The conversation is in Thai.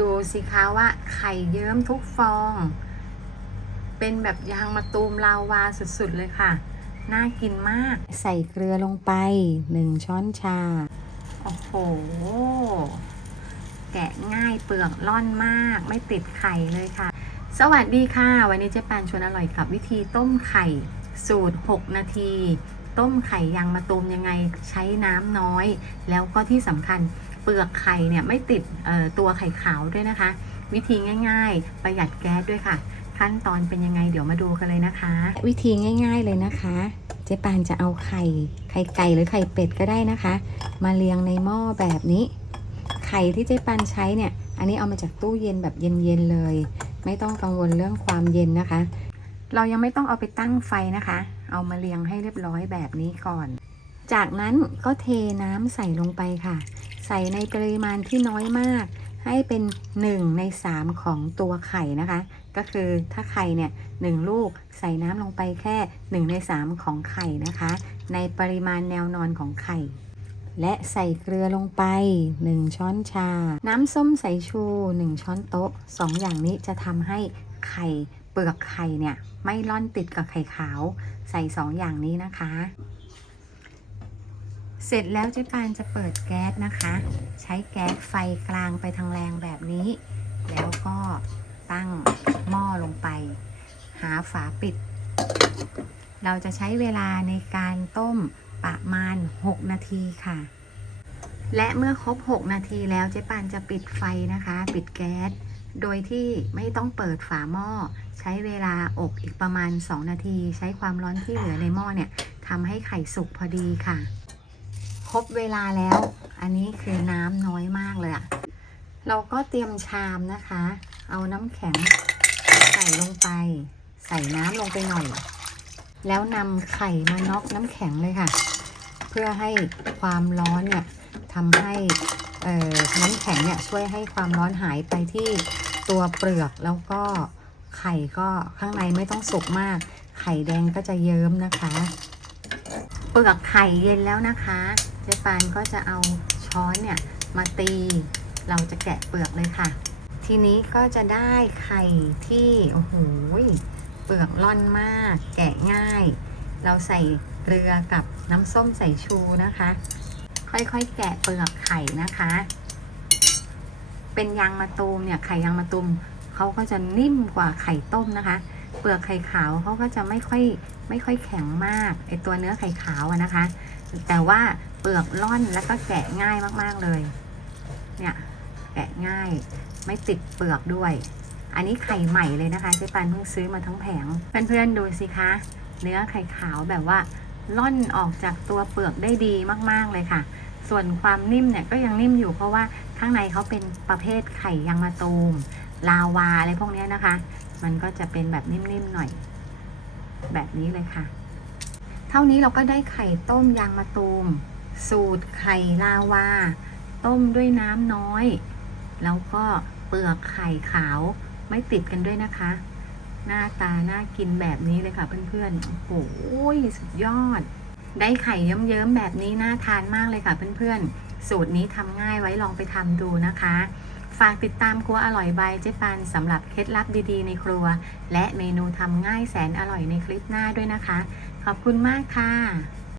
ดูสิคะว่าไข่เยิ้มทุกฟอง เป็นแบบยางมะตูมลาวาสุดๆเลยค่ะ น่ากินมาก ใส่เกลือลงไป1ช้อนชา โอ้โห แกะง่ายเปลือกล่อนมาก ไม่ติดไข่เลยค่ะ สวัสดีค่ะ วันนี้เจ๊ปานชวนอร่อยกับวิธีต้มไข่สูตร 6 นาที ต้มไข่ยางมะตูมยังไงใช้น้ำน้อย แล้วก็ที่สำคัญ เปลือกไข่เนี่ยไม่ติดตัวไข่ขาวด้วยนะคะ วิธีง่าย ๆ ประหยัดแก๊สด้วยค่ะ ขั้นตอนเป็นยังไงเดี๋ยวมาดูกันเลยนะคะ วิธีง่าย ๆเลยนะคะ เจ๊ปานจะเอาไข่ไข่ไก่หรือไข่เป็ดก็ได้นะคะ มาเรียงในหม้อแบบนี้ ไข่ที่เจ๊ปานใช้เนี่ย อันนี้เอามาจากตู้เย็นแบบเย็นๆเลย ไม่ต้องกังวลเรื่องความเย็นนะคะ เรายังไม่ต้องเอาไปตั้งไฟนะคะ เอามาเรียงให้เรียบร้อยแบบนี้ก่อนจากนั้นก็เทน้ำใส่ลงไปค่ะ ใส่ในปริมาณที่น้อยมาก ให้เป็น 1 ใน 3 ของตัวไข่นะคะ ก็คือถ้าไข่เนี่ยหลูกใส่น้ำลงไปแค่ 1 ใน 3 ของไข่นะคะ ในปริมาณแนวนอนของไข่ และใส่เกลือลงไป 1 ช้อนชา น้ำส้มสายชู 1 ช้อนโต๊ะ 2 อย่างนี้จะทำให้ไข่เปลือกไข่เนี่ยไม่ล่อนติดกับไข่ขาว ใส่ 2 อย่างนี้นะคะ เสร็จแล้วเจ๊ปานจะเปิดแก๊สนะคะ ใช้แก๊สไฟกลางไปทางแรงแบบนี้ แล้วก็ตั้งหม้อลงไป หาฝาปิด เราจะใช้เวลาในการต้มประมาณ 6 นาทีค่ะ และเมื่อครบ 6 นาทีแล้วเจ๊ปานจะปิดไฟนะคะ ปิดแก๊สโดยที่ไม่ต้องเปิดฝาหม้อ ใช้เวลาอบอีกประมาณ 2 นาที ใช้ความร้อนที่เหลือในหม้อเนี่ยทำให้ไข่สุกพอดีค่ะ ครบเวลาแล้ว อันนี้คือน้ำน้อยมากเลยอะเราก็เตรียมชามนะคะ เอาน้ำแข็งใส่ลงไป ใส่น้ำลงไปหน่อย แล้วนำไข่มาน็อกน้ำแข็งเลยค่ะ เพื่อให้ความร้อนเนี่ยทำให้น้ำแข็งเนี่ยช่วยให้ความร้อนหายไปที่ตัวเปลือกแล้วก็ไข่ก็ข้างในไม่ต้องสุกมาก ไข่แดงก็จะเยิ้มนะคะ เปลือกไข่เย็นแล้วนะคะ เจ๊ปานก็จะเอาช้อนเนี่ยมาตี เราจะแกะเปลือกเลยค่ะ ทีนี้ก็จะได้ไข่ที่โอ้โหเปลือกล่อนมาก แกะง่าย เราใส่เกลือกับน้ำส้มใสายชูนะคะ ค่อยๆแกะเปลือกไข่นะคะ เป็นยางมะตูมเนี่ยไข่ยางมะตูมเขาก็จะนิ่มกว่าไข่ต้มนะคะ เปลือกไข่ขาวเขาก็จะไม่ค่อยไม่ค่อยแข็งมากไอตัวเนื้อไข่ขาวนะคะ แต่ว่าเปลือกล่อนแล้วก็แกะง่ายมากๆเลย เนี่ยแกะง่ายไม่ติดเปลือกด้วย อันนี้ไข่ใหม่เลยนะคะเจ๊ปานเพิ่งซื้อมาทั้งแผง เพื่อนๆดูสิคะ เนื้อไข่ขาวแบบว่าล่อนออกจากตัวเปลือกได้ดีมากๆเลยค่ะ ส่วนความนิ่มเนี่ยก็ยังนิ่มอยู่เพราะว่าข้างในเขาเป็นประเภทไข่ยางมะตูม ลาวาอะไรพวกนี้นะคะ มันก็จะเป็นแบบนิ่มๆหน่อย แบบนี้เลยค่ะ เท่านี้เราก็ได้ไข่ต้มยางมะตูม สูตรไข่ลาวา ต้มด้วยน้ำน้อย แล้วก็เปลือกไข่ขาวไม่ติดกันด้วยนะคะ หน้าตาน่ากินแบบนี้เลยค่ะเพื่อนๆ โอ้โหสุดยอด ได้ไข่เยิ้มๆแบบนี้น่าทานมากเลยค่ะเพื่อนๆ สูตรนี้ทำง่ายไว้ลองไปทำดูนะคะ ฝากติดตามครัวอร่อยบายเจ๊ปันสำหรับเคล็ดลับดีๆในครัว และเมนูทำง่ายแสนอร่อยในคลิปหน้าด้วยนะคะ ขอบคุณมากค่ะ